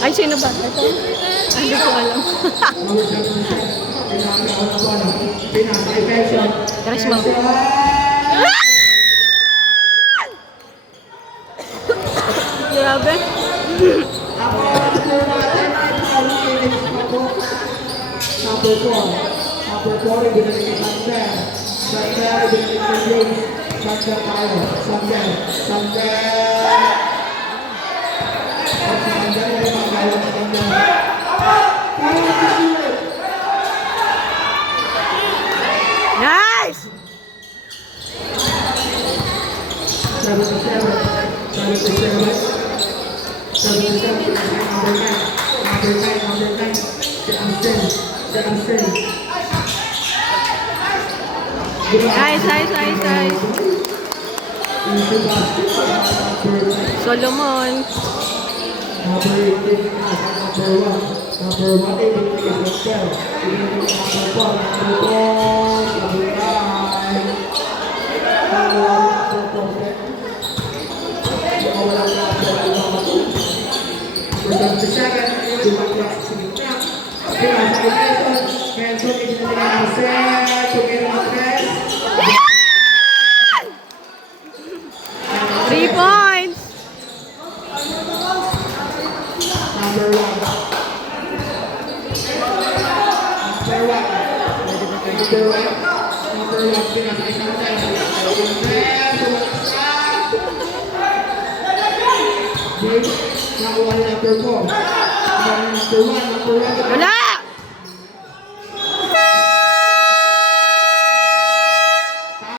Ay, sino ba? Ito? Ay, hindi ko alam. Crush mo. Grabe. Number 4. Number 4, ibinalik kay Sander. Sander, ibinalik kay James. Sander tayo. Sander. Sander. Sander, may magawa sa Sander. Nice! 77. 77. Number 9. Number 9. Number 9. Si Amsen. Si Amsen. Nice, nice, nice, nice. Solomon. Number 18 number 1. Number 1, ibinigay kay Sander. Ibinigay kay number 4. Number 4. Number 9. Number 77, lumagyak sa gitna. Pinasa kay Nelson. Nelson, ibinigay ng set. Together ng press. 3 points. Number 1. Number 1. Number 1. Number 1. Pinasa kay Sander. Press. James, nakuha ni number 4. Number 1. Number 1. Wala!